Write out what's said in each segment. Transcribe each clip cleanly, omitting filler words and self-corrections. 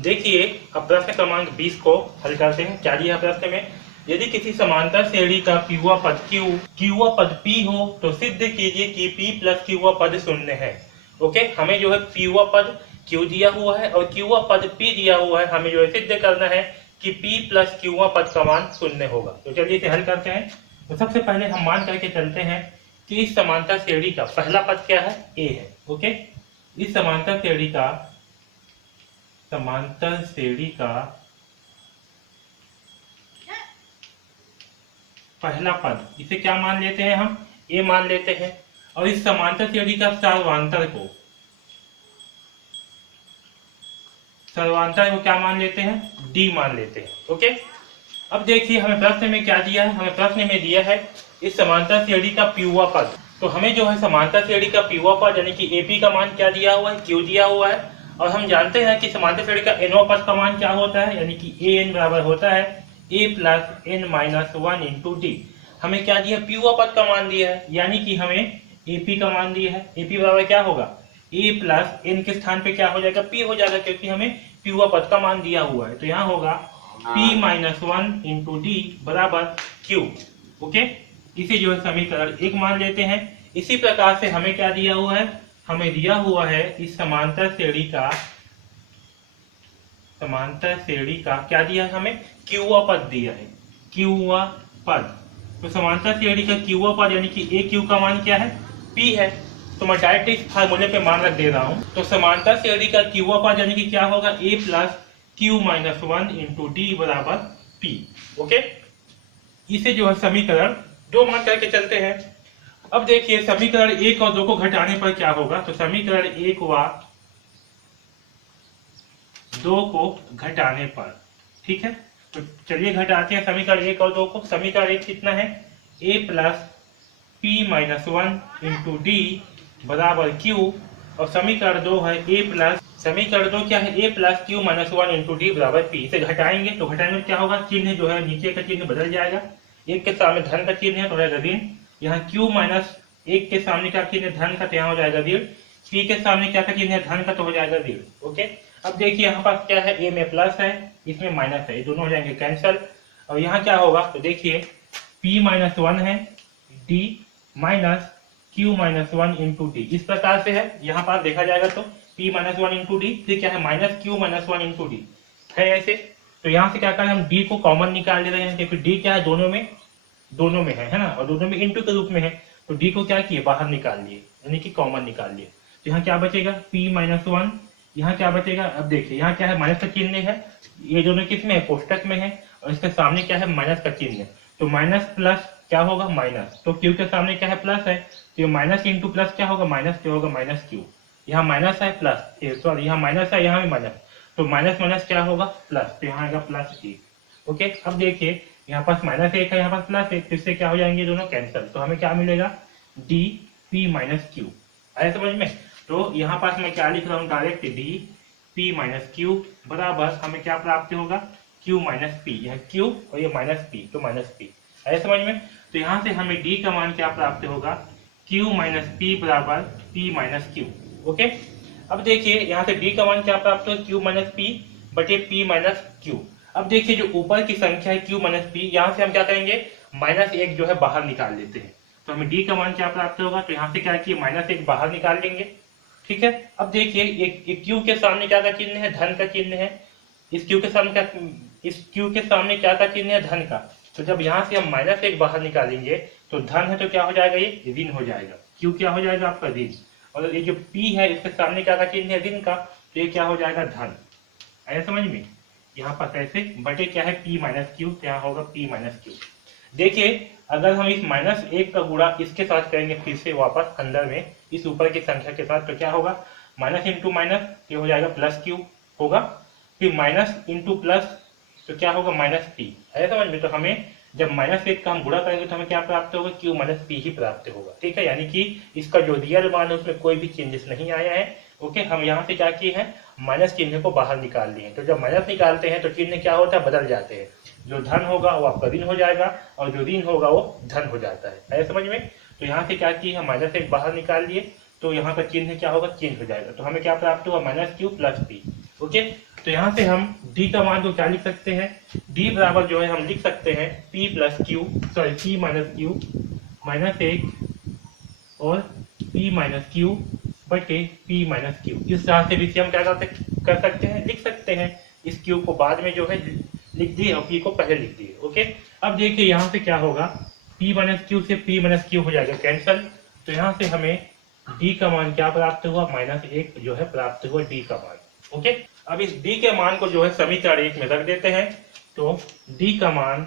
देखिए अब प्रश्न क्रमांक 20 को हल करते हैं। क्या दिया प्रश्न में, यदि किसी समांतर श्रेणी का क्यूआ पद क्यूआ पद पी हो तो सिद्ध कीजिए कि पी प्लस क्यूआ पद शून्य है। ओके, हमें जो है क्यूआ पद क्यू दिया हुआ है और क्यूआ पद पी दिया हुआ है। हमें जो है सिद्ध करना है कि पी प्लस क्यूआ पद का मान शून्य होगा। तो चलिए इसे हल करते हैं। तो सबसे पहले हम मान करके चलते हैं कि इस समांतर श्रेणी का पहला पद क्या है, ए है। ओके, इस समांतर श्रेणी का पहला पद, इसे क्या मान लेते हैं हम, ए मान लेते हैं। और इस समांतर श्रेणी का सर्वांतर को क्या मान लेते हैं, डी मान लेते हैं। ओके, अब देखिए हमें प्रश्न में क्या दिया है, हमें प्रश्न में दिया है इस समांतर श्रेणी का पीवा पद। तो हमें जो है समांतर श्रेणी का पीवा पद यानी कि एपी का मान क्या दिया हुआ है, क्यू दिया हुआ है। और हम जानते हैं कि समांतर श्रेणी का एनवा पद का मान क्या होता है, यानी कि ए एन बराबर होता है A plus N minus one into D. हमें क्या दिया, पीवा पद का मान दिया है, यानी कि हमें एपी का मान दिया है। एपी बराबर क्या होगा, ए प्लस एन के स्थान पे क्या हो जाएगा, पी हो जाएगा, क्योंकि हमें पीवा पद का मान दिया हुआ है। तो यहाँ होगा P minus one into D बराबर क्यू। ओके, इसे जो है समीकरण एक मान लेते हैं। इसी प्रकार से हमें क्या दिया हुआ है, हमें दिया हुआ है इस समांतर श्रेणी का क्या दिया है, हमें क्यूआ पद दिया है, क्यूआ पद। तो समांतर श्रेणी का क्यूआ पद यानी कि ए क्यू का मान क्या है, पी है। तो मैं डायरेक्ट इस फार्मूले पे मान रख दे रहा हूं। तो समांतर श्रेणी का क्यूआ पद यानी कि क्या होगा, A plus Q minus one into D बराबर पी। ओके, इसे जो है समीकरण दो मान करके चलते हैं। अब देखिए समीकरण एक और दो को घटाने पर क्या होगा, तो समीकरण एक व दो को घटाने पर, ठीक है। तो चलिए घटाते हैं समीकरण एक और दो को। समीकरण एक कितना है, A plus P minus one into D बराबर क्यू। और समीकरण दो है ए प्लस, समीकरण दो क्या है, A plus Q minus one into D बराबर पी। इसे घटाएंगे तो घटाएंगे क्या होगा, चिन्ह जो है नीचे का चिन्ह बदल जाएगा। एक के सामने धन का चिन्ह है तो हो जाएगा ऋण, यहाँ क्यू माइनस एक के सामने क्या चिन्ह धन का, तो यहाँ हो जाएगा ऋण। पी के सामने क्या का चिन्ह है, धन का, तो हो जाएगा ऋण। ओके, अब देखिए यहाँ पास क्या है, ए में प्लस है, इसमें माइनस है, ये दोनों हो जाएंगे कैंसल। और यहाँ क्या होगा, तो देखिए पी माइनस वन है, D minus Q minus one into D, इस प्रकार से है। यहाँ पास देखा जाएगा तो P minus one into D, फिर क्या है minus Q minus one into D है ऐसे। तो यहाँ से क्या करें, हम डी को कॉमन निकाल ले रहे हैं, क्योंकि डी क्या है, दोनों में है ना, और दोनों में इंटू के रूप में है। तो डी को क्या किए, बाहर निकाल लिए, यानी कि कॉमन निकाल लिए। तो यहाँ क्या बचेगा, पी माइनस वन, यहाँ क्या बचेगा, अब देखिए यहाँ क्या है, माइनस का चिन्ह है, ये दोनों किस में है, कोष्टक में है, और इसके सामने क्या है, माइनस का चिन्ह है। तो माइनस प्लस क्या होगा, माइनस, तो क्यू के सामने क्या है, प्लस है, तो माइनस इंटू प्लस क्या होगा, माइनस, क्या होगा, माइनस क्यू। यहाँ माइनस है प्लस, सॉरी यहाँ माइनस है, यहाँ भी माइनस, तो माइनस माइनस क्या होगा, प्लस, तो यहाँ आएगा प्लस एक। ओके, अब देखिए यहाँ पास माइनस एक है, यहाँ पास प्लस एक, तो इससे क्या हो जाएंगे दोनों कैंसिल। तो हमें क्या मिलेगा, डी पी माइनस क्यू। आया समझ में। तो यहाँ पास मैं क्या लिख रहा हूँ, direct D P minus Q बराबर हमें क्या प्राप्त होगा, क्यू माइनस पी। यह क्यू और ये माइनस पी, तो माइनस पी। आया समझ में। तो यहाँ से हमें डी का मान क्या प्राप्त होगा, क्यू माइनस पी बराबर पी माइनस क्यू। ओके, अब देखिए यहाँ से डी का मान क्या प्राप्त होगा, क्यू माइनस पी बटे पी माइनस क्यू। अब देखिए जो ऊपर की संख्या है क्यू माइनस पी, यहाँ से हम क्या करेंगे, माइनस एक जो है बाहर निकाल लेते हैं। तो हमें डी का मान क्या प्राप्त होगा, तो यहाँ से क्या किए, माइनस एक बाहर निकाल लेंगे, ठीक है। अब देखिए एक क्यू के सामने क्या का चिन्ह है, धन का चिन्ह है। इस क्यू के सामने क्या का चिन्ह है, धन का। तो जब यहाँ से हम माइनस एक बाहर निकालेंगे तो धन है, तो क्या हो जाएगा, ये ऋण हो जाएगा। क्यू क्या हो जाएगा आपका, ऋण। और ये जो पी है इसके सामने क्या का चिन्ह है, ऋण का, तो ये क्या हो जाएगा, धन। आया समझ में। यहाँ पर ऐसे बटे क्या है, पी माइनस क्यू, तो यहाँ होगा पी माइनस क्यू। देखिए अगर हम इस माइनस एक का गुणा इसके साथ करेंगे फिर से वापस अंदर में इस ऊपर की संख्या के साथ, तो क्या होगा, माइनस इंटू माइनस, ये हो जाएगा प्लस क्यू होगा। फिर माइनस इंटू प्लस, तो क्या होगा, माइनस पी। है समझ में। तो हमें जब माइनस एक का हम गुणा करेंगे तो हमें क्या प्राप्त होगा, क्यू माइनस पी ही प्राप्त होगा, ठीक है। यानी कि इसका जो रियल मान है उसमें कोई भी चेंजेस नहीं आया है। ओके, हम यहाँ से क्या किए हैं, माइनस चिन्ह को बाहर निकाल लिए। तो जब माइनस निकालते हैं तो चिन्ह क्या होता है, बदल जाते हैं। जो धन होगा वो आपका ऋण हो जाएगा और जो ऋण होगा वो धन हो जाता है समझ में। तो यहाँ से क्या किए, हम माइनस एक बाहर निकाल लिए, तो यहाँ का चिन्ह क्या होगा, चेंज हो जाएगा। तो हमें क्या प्राप्त हुआ, minus Q plus P. Okay, तो यहाँ से हम d का मान को क्या लिख सकते हैं, d बराबर जो है हम लिख सकते हैं p plus Q, sorry p minus Q minus 1 और p माइनस क्यू बटे p माइनस क्यू। इस तरह से भी हम क्या कर सकते हैं, लिख सकते हैं। इस q को बाद में जो है लिख दिए और p को पहले लिख दिए। ओके, अब देखिए यहाँ से क्या होगा, p माइनस क्यू से p माइनस क्यू हो जाएगा कैंसल। तो यहाँ से हमें d का मान क्या प्राप्त हुआ, -1 जो है प्राप्त हुआ d का मान। ओके, अब इस d के मान को जो है समीकरण 1 में रख देते हैं। तो d का मान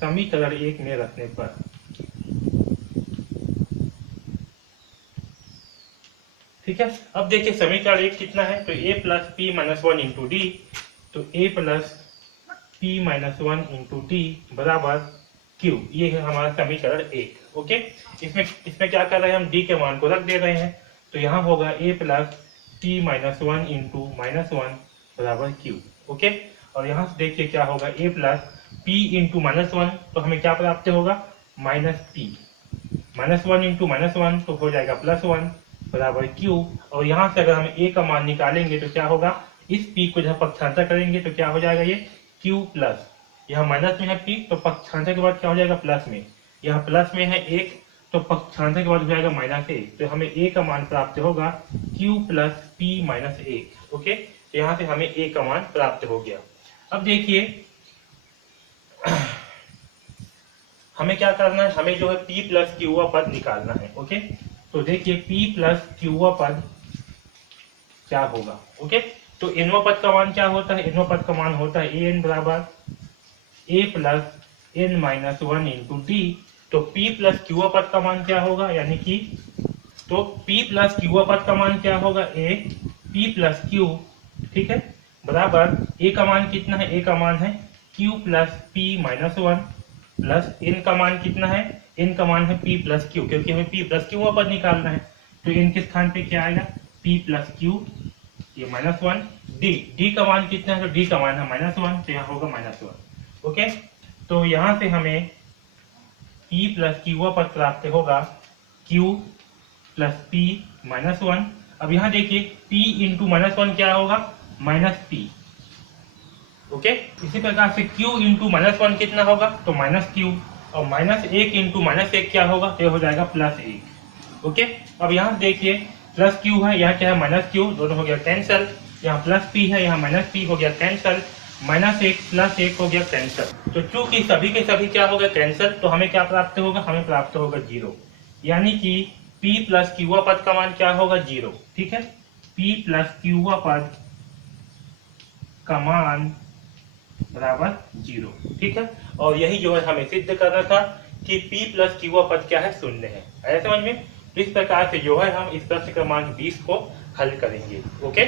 समीकरण 1 में रखने पर ठीक है। अब देखिए समीकरण 1 कितना है, तो a plus P minus 1 into D, तो a plus P minus 1 into D बराबर q, ये है हमारा समीकरण 1। ओके, इसमें क्या कर रहे हैं, हम d के मान को रख दे रहे हैं। तो यहाँ होगा a plus P minus 1 into -1 बराबर q। ओके, और यहाँ से देखिए क्या होगा, a प्लस p इंटू -1, तो हमें क्या प्राप्त होगा, माइनस p, -1 इंटू -1 तो हो जाएगा +1 बराबर q। और यहाँ से अगर हम a का मान निकालेंगे तो क्या होगा, इस p को जब पक्षांतर करेंगे तो क्या हो जाएगा, ये q प्लस, यहाँ माइनस में है p तो पक्षांतर के बाद क्या हो जाएगा प्लस में, यहाँ प्लस में है 1 तो पक्षांतर के बाद हो जाएगा -1, तो हमें a का मान प्राप्त होगा q plus p minus 1। Okay, तो यहाँ से हमें a का मान प्राप्त हो गया। अब देखिए हमें क्या करना है, हमें जो है p प्लस क्यूआ पद निकालना है। ओके, तो देखिए p प्लस क्यूआ पद क्या होगा। ओके, तो एनवा पद का मान क्या होता है, एनवा पद का मान होता है an बराबर a plus n minus 1 into D. तो p प्लस क्यूआ पद का मान क्या होगा, यानी कि तो p प्लस क्यूआ पद का मान क्या होगा, a p प्लस क्यू, ठीक है, बराबर a का मान कितना है, a का मान है q plus p minus 1 plus n का मान कितना है, n का मान है p प्लस क्यू, क्योंकि हमें p प्लस क्यू पद निकालना है। तो n के स्थान पे क्या आएगा, p प्लस क्यू, ये -1, d का मान कितना है, तो d का मान है -1, तो यहाँ होगा -1। ओके, तो यहाँ से हमें p प्लस क्यू पद प्राप्त होगा q प्लस p माइनस 1। अब यहाँ देखिए p इंटू -1 क्या होगा, -p। ओके, इसी प्रकार से q इंटू -1 कितना होगा, तो -q, और -1 इंटू -1 क्या होगा, तो हो जाएगा +1। ओके, अब यहाँ देखिए प्लस q है, यहाँ क्या है -q, दोनों हो गया कैंसल, यहाँ प्लस p है, यहाँ -p हो गया कैंसल, -1 प्लस 1 हो गया कैंसल। तो चूंकि सभी के सभी क्या होगा कैंसल, तो हमें क्या प्राप्त होगा, हमें प्राप्त होगा 0, यानी कि p प्लस क्यूआ पद का मान क्या होगा, 0। ठीक है, p प्लस क्यूआ पद का मान बराबर 0। ठीक है, और यही जो है हमें सिद्ध करना था कि p प्लस क्यूआ पद क्या है, शून्य है। आया समझ में। इस प्रकार से जो है हम इस प्रश्न क्रमांक 20 को हल करेंगे। ओके।